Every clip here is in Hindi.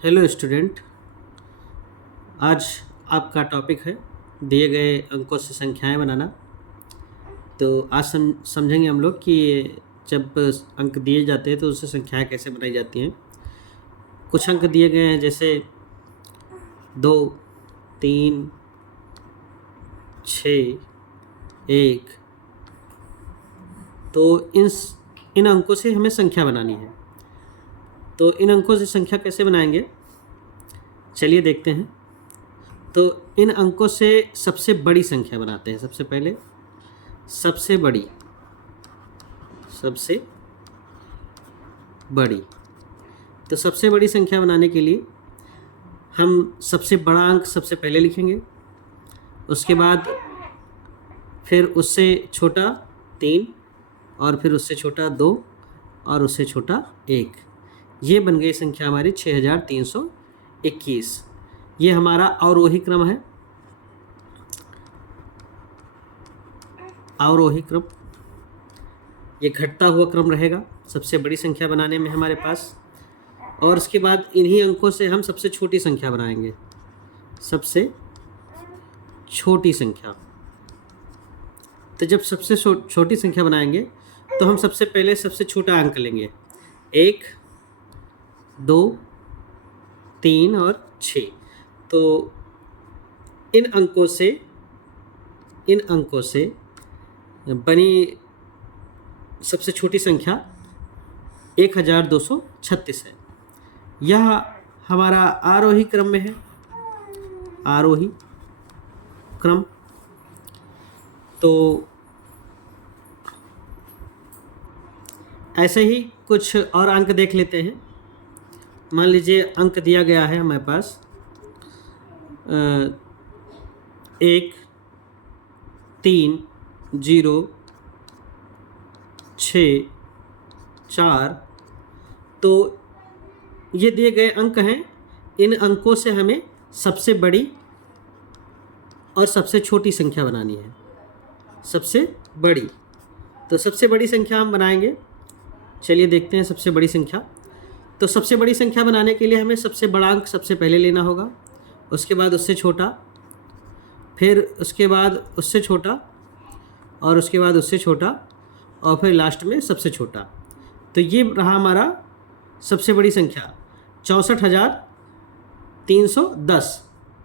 Hello student. आज आपका टॉपिक है दिए गए अंकों से संख्याएं बनाना। तो आज समझेंगे हम लोग कि जब अंक दिए जाते हैं तो उससे संख्याएं कैसे बनाई जाती हैं। कुछ अंक दिए गए हैं जैसे 2, 3, 6, 1। तो इन अंकों से हमें संख्या बनानी है। तो इन अंकों से संख्या कैसे बनाएंगे, चलिए देखते हैं। तो इन अंकों से सबसे बड़ी संख्या बनाते हैं। सबसे पहले सबसे बड़ी तो सबसे बड़ी संख्या बनाने के लिए हम सबसे बड़ा अंक सबसे पहले लिखेंगे, उसके बाद फिर उससे छोटा 3 और फिर उससे छोटा 2 और उससे छोटा 1। ये बन गई संख्या हमारी 6321। ये हमारा अवरोही क्रम है। अवरोही क्रम, ये घटता हुआ क्रम रहेगा सबसे बड़ी संख्या बनाने में हमारे पास। और उसके बाद इन्हीं अंकों से हम सबसे छोटी संख्या बनाएंगे। सबसे छोटी संख्या, तो जब सबसे छोटी संख्या बनाएंगे तो हम सबसे पहले सबसे छोटा अंक लेंगे। 1, 2, 3 और 6। तो इन अंकों से बनी सबसे छोटी संख्या 1236 है। यह हमारा आरोही क्रम में है, आरोही क्रम। तो ऐसे ही कुछ और अंक देख लेते हैं। मान लीजिए अंक दिया गया है हमारे पास 1, 3, 0, 6, 4। तो ये दिए गए अंक हैं। इन अंकों से हमें सबसे बड़ी और सबसे छोटी संख्या बनानी है। सबसे बड़ी, तो सबसे बड़ी संख्या हम बनाएंगे। चलिए देखते हैं सबसे बड़ी संख्या। तो सबसे बड़ी संख्या बनाने के लिए हमें सबसे बड़ा अंक सबसे पहले लेना होगा, उसके बाद उससे छोटा, फिर उसके बाद उससे छोटा और उसके बाद उससे छोटा और फिर लास्ट में सबसे छोटा। तो ये रहा हमारा सबसे बड़ी संख्या 64,310।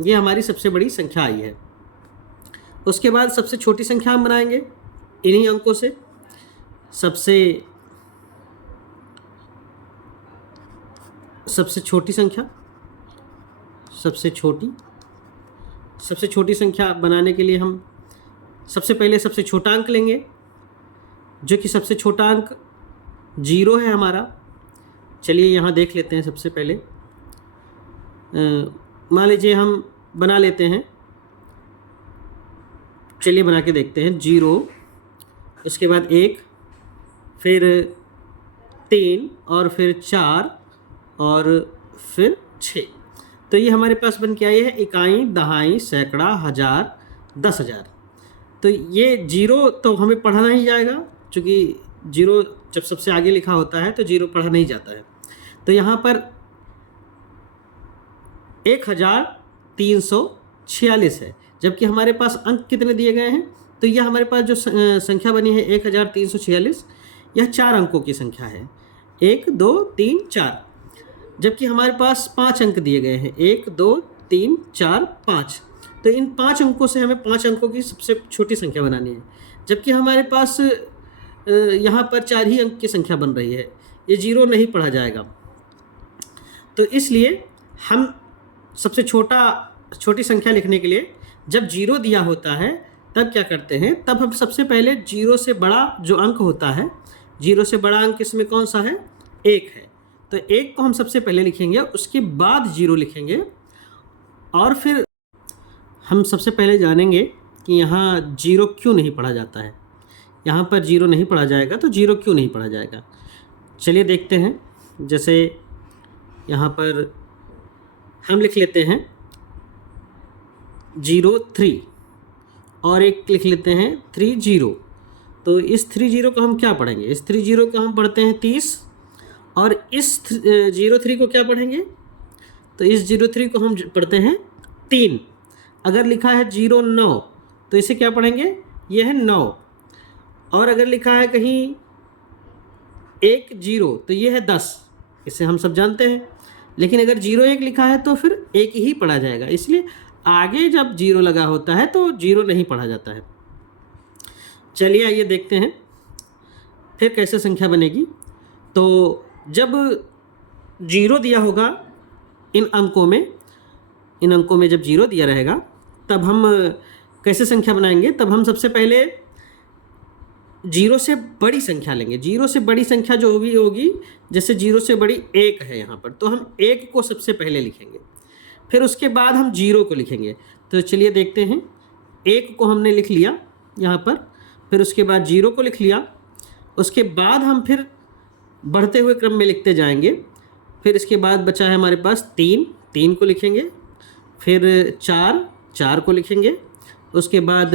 ये हमारी सबसे बड़ी संख्या आई है। उसके बाद सबसे छोटी संख्या हम बनाएंगे इन्हीं अंकों से। सबसे छोटी संख्या, सबसे छोटी संख्या बनाने के लिए हम सबसे पहले सबसे छोटा अंक लेंगे, जो कि सबसे छोटा अंक 0 है हमारा। चलिए यहाँ देख लेते हैं। सबसे पहले मान लीजिए हम बना लेते हैं। चलिए बना के देखते हैं। 0, उसके बाद 1, फिर 3 और फिर 4 और फिर 6। तो ये हमारे पास बन के आई है इकाई, दहाई, सैकड़ा, हजार, 10,000। तो ये 0 तो हमें पढ़ा नहीं जाएगा, क्योंकि 0 जब सबसे आगे लिखा होता है तो 0 पढ़ा नहीं जाता है। तो यहाँ पर 1346 है, जबकि हमारे पास अंक कितने दिए गए हैं। तो यह हमारे पास जो संख्या बनी है 1346, यह 4 अंकों की संख्या है। 1, 2, 3, 4। जबकि हमारे पास 5 अंक दिए गए हैं। 1, 2, 3, 4, 5। तो इन 5 अंकों से हमें 5 अंकों की सबसे छोटी संख्या बनानी है, जबकि हमारे पास यहाँ पर 4 ही अंक की संख्या बन रही है। ये 0 नहीं पढ़ा जाएगा। तो इसलिए हम सबसे छोटी संख्या लिखने के लिए जब 0 दिया होता है तब क्या करते हैं, तब हम सबसे पहले 0 से बड़ा जो अंक होता है, 0 से बड़ा अंक इसमें कौन सा है, 1 है। तो 1 को हम सबसे पहले लिखेंगे, उसके बाद 0 लिखेंगे। और फिर हम सबसे पहले जानेंगे कि यहाँ 0 क्यों नहीं पढ़ा जाता है। यहाँ पर 0 नहीं पढ़ा जाएगा, तो 0 क्यों नहीं पढ़ा जाएगा, चलिए देखते हैं। जैसे यहाँ पर हम लिख लेते हैं 03 और एक लिख लेते हैं 30। तो इस 30 को हम क्या पढ़ेंगे, इस 30 को हम पढ़ते हैं 30, और इस 03 को क्या पढ़ेंगे, तो इस 03 को हम पढ़ते हैं 3। अगर लिखा है 09 तो इसे क्या पढ़ेंगे, ये है 9। और अगर लिखा है कहीं 10 तो ये है 10, इसे हम सब जानते हैं। लेकिन अगर 01 लिखा है तो फिर 1 ही पढ़ा जाएगा, इसलिए आगे जब 0 लगा होता है तो 0 नहीं पढ़ा जाता है। चलिए आइए देखते हैं फिर कैसे संख्या बनेगी। तो जब 0 दिया होगा इन अंकों में जब 0 दिया रहेगा तब हम कैसे संख्या बनाएंगे। तब हम सबसे पहले 0 से बड़ी संख्या लेंगे। 0 से बड़ी संख्या जो होगी जैसे 0 से बड़ी 1 है यहाँ पर, तो हम 1 को सबसे पहले लिखेंगे, फिर उसके बाद हम 0 को लिखेंगे। तो चलिए देखते हैं, 1 को हमने लिख लिया यहाँ पर, फिर उसके बाद 0 को लिख लिया, उसके बाद हम फिर बढ़ते हुए क्रम में लिखते जाएंगे। फिर इसके बाद बचा है हमारे पास 3 को लिखेंगे, फिर 4 को लिखेंगे, उसके बाद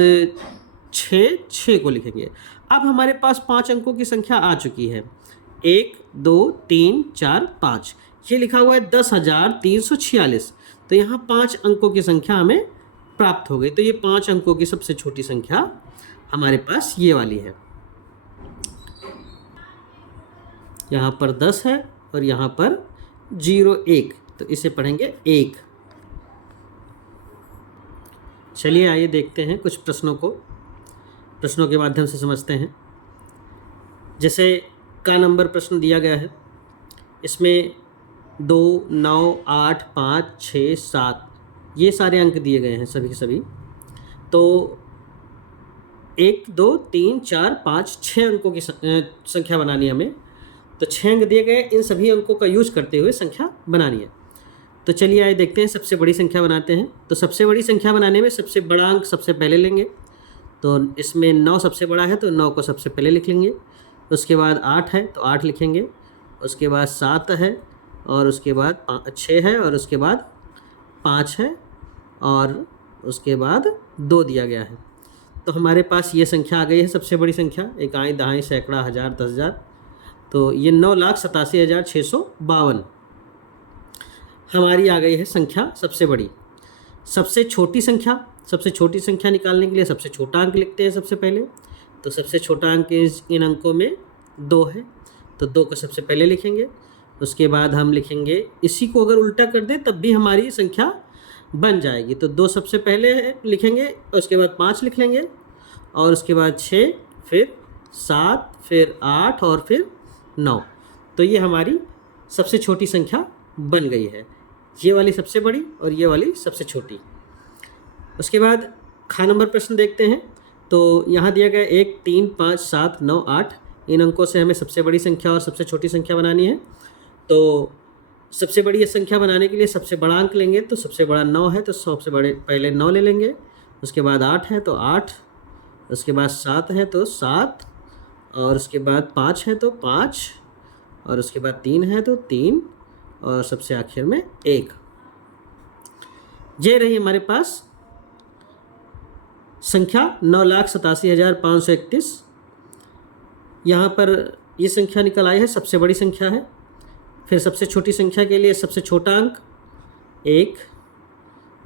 6 को लिखेंगे। अब हमारे पास 5 अंकों की संख्या आ चुकी है, 1 2 3 4 5, ये लिखा हुआ है 10,346। तो यहाँ 5 अंकों की संख्या हमें प्राप्त हो गई। तो ये 5 अंकों की सबसे छोटी संख्या हमारे पास ये वाली है। यहाँ पर 10 है और यहाँ पर 01, तो इसे पढ़ेंगे 1। चलिए आइए देखते हैं कुछ प्रश्नों के माध्यम से समझते हैं। जैसे का नंबर प्रश्न दिया गया है, इसमें 2 9 8 5 6 7 ये सारे अंक दिए गए हैं सभी के सभी। तो 1 2 3 4 5 6 अंकों की संख्या बनानी है हमें। तो 6 अंक दिए गए, इन सभी अंकों का यूज करते हुए संख्या बनानी है। तो चलिए आइए देखते हैं, सबसे बड़ी संख्या बनाते हैं। तो सबसे बड़ी संख्या बनाने में सबसे बड़ा अंक सबसे पहले लेंगे। तो इसमें 9 सबसे बड़ा है तो 9 को सबसे पहले लिख लेंगे। उसके बाद 8 है तो 8 लिखेंगे, उसके बाद 7 है और उसके बाद 6 है और उसके बाद 5 है और उसके बाद 2 दिया गया है। तो हमारे पास ये संख्या आ गई है सबसे बड़ी संख्या, इकाई दहाई सैकड़ा हज़ार 10,000। तो ये 9,87,652 हमारी आ गई है संख्या सबसे बड़ी। सबसे छोटी संख्या निकालने के लिए सबसे छोटा अंक लिखते हैं सबसे पहले। तो सबसे छोटा अंक इन अंकों में 2 है, तो 2 को सबसे पहले लिखेंगे। उसके बाद हम लिखेंगे, इसी को अगर उल्टा कर दें तब भी हमारी संख्या बन जाएगी। तो 2 सबसे पहले लिखेंगे, उसके बाद 5 लिख लेंगे और उसके बाद 6, फिर 7, फिर 8 और फिर 9। तो ये हमारी सबसे छोटी संख्या बन गई है, ये वाली सबसे बड़ी और ये वाली सबसे छोटी। उसके बाद खा नंबर प्रश्न देखते हैं। तो यहाँ दिया गया 1 3 5 7 9 8, इन अंकों से हमें सबसे बड़ी संख्या और सबसे छोटी संख्या बनानी है। तो सबसे बड़ी संख्या बनाने के लिए सबसे बड़ा अंक लेंगे। तो सबसे बड़ा 9 है तो सबसे बड़े पहले 9 ले लेंगे। उसके बाद 8 है तो 8, उसके बाद 7 है तो 7 और उसके बाद 5 है तो 5 और उसके बाद 3 है तो 3 और सबसे आखिर में 1। ये रही हमारे पास संख्या 9,87,531। यहाँ पर ये संख्या निकल आई है, सबसे बड़ी संख्या है। फिर सबसे छोटी संख्या के लिए सबसे छोटा अंक 1,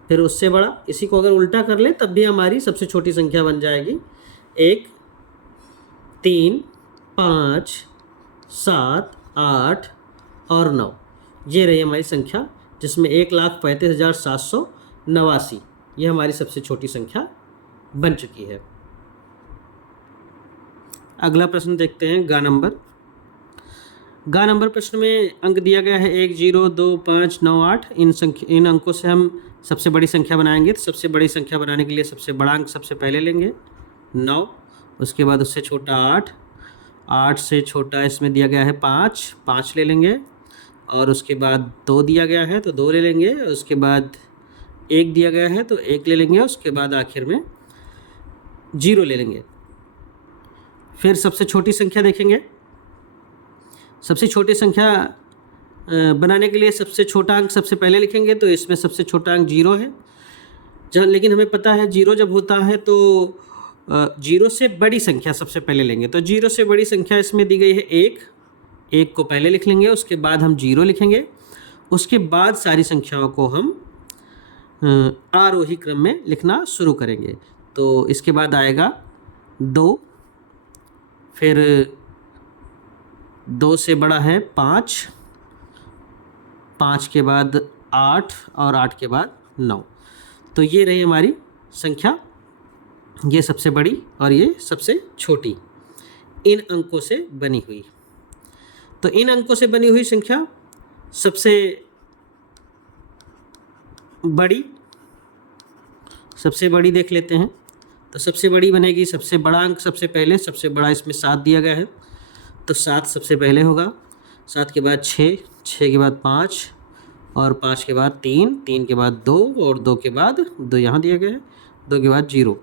फिर उससे बड़ा, इसी को अगर उल्टा कर ले तब भी हमारी सबसे छोटी संख्या बन जाएगी 1 3 5 7 8 और 9। ये रही हमारी संख्या, जिसमें 1,35,789 ये हमारी सबसे छोटी संख्या बन चुकी है। अगला प्रश्न देखते हैं, गा नंबर प्रश्न में अंक दिया गया है 1 0 2 5 9 8। इन अंकों से हम सबसे बड़ी संख्या बनाएंगे। तो सबसे बड़ी संख्या बनाने के लिए सबसे बड़ा अंक सबसे पहले लेंगे 9, उसके बाद उससे छोटा 8, 8 से छोटा इसमें दिया गया है 5 ले लेंगे और उसके बाद 2 दिया गया है तो 2 ले लेंगे। उसके बाद 1 दिया गया है तो 1 ले लेंगे। उसके बाद आखिर में 0 ले लेंगे। फिर सबसे छोटी संख्या देखेंगे। सबसे छोटी संख्या बनाने के लिए सबसे छोटा अंक सबसे पहले लिखेंगे। तो इसमें सबसे छोटा अंक 0 है, लेकिन हमें पता है 0 जब होता है तो 0 से बड़ी संख्या सबसे पहले लेंगे। तो 0 से बड़ी संख्या इसमें दी गई है 1 को पहले लिख लेंगे। उसके बाद हम 0 लिखेंगे, उसके बाद सारी संख्याओं को हम आरोही क्रम में लिखना शुरू करेंगे। तो इसके बाद आएगा 2, फिर 2 से बड़ा है 5, 5 के बाद 8 और 8 के बाद 9। तो ये रही हमारी संख्या, ये सबसे बड़ी और ये सबसे छोटी, इन अंकों से बनी हुई। तो इन अंकों से बनी हुई संख्या सबसे बड़ी देख लेते हैं। तो सबसे बड़ी बनेगी, सबसे बड़ा अंक सबसे पहले, सबसे बड़ा इसमें 7 दिया गया है, तो 7 सबसे पहले होगा। 7 के बाद 6, 6 के बाद 5 और 5 के बाद 3, 3 के बाद 2 और 2 के बाद 2 यहाँ दिया गया है, 2 के बाद 0।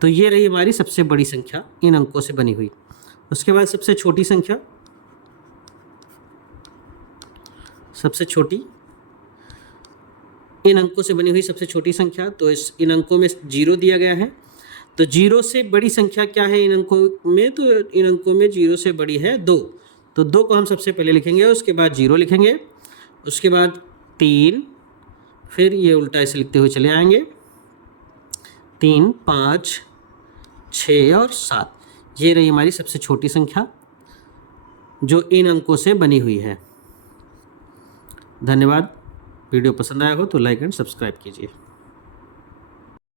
तो ये रही हमारी सबसे बड़ी संख्या इन अंकों से बनी हुई। उसके बाद सबसे छोटी संख्या, सबसे छोटी इन अंकों से बनी हुई सबसे छोटी संख्या, तो इन अंकों में 0 दिया गया है। तो 0 से बड़ी संख्या क्या है इन अंकों में? तो इन अंकों में 0 से बड़ी है 2। तो 2 को हम सबसे पहले लिखेंगे, उसके बाद 0 लिखेंगे, उसके बाद 3, फिर ये उल्टा ऐसे लिखते हुए चले आएंगे, 3, 5, 6 और 7। ये रही हमारी सबसे छोटी संख्या जो इन अंकों से बनी हुई है। धन्यवाद। वीडियो पसंद आया हो तो लाइक एंड सब्सक्राइब कीजिए।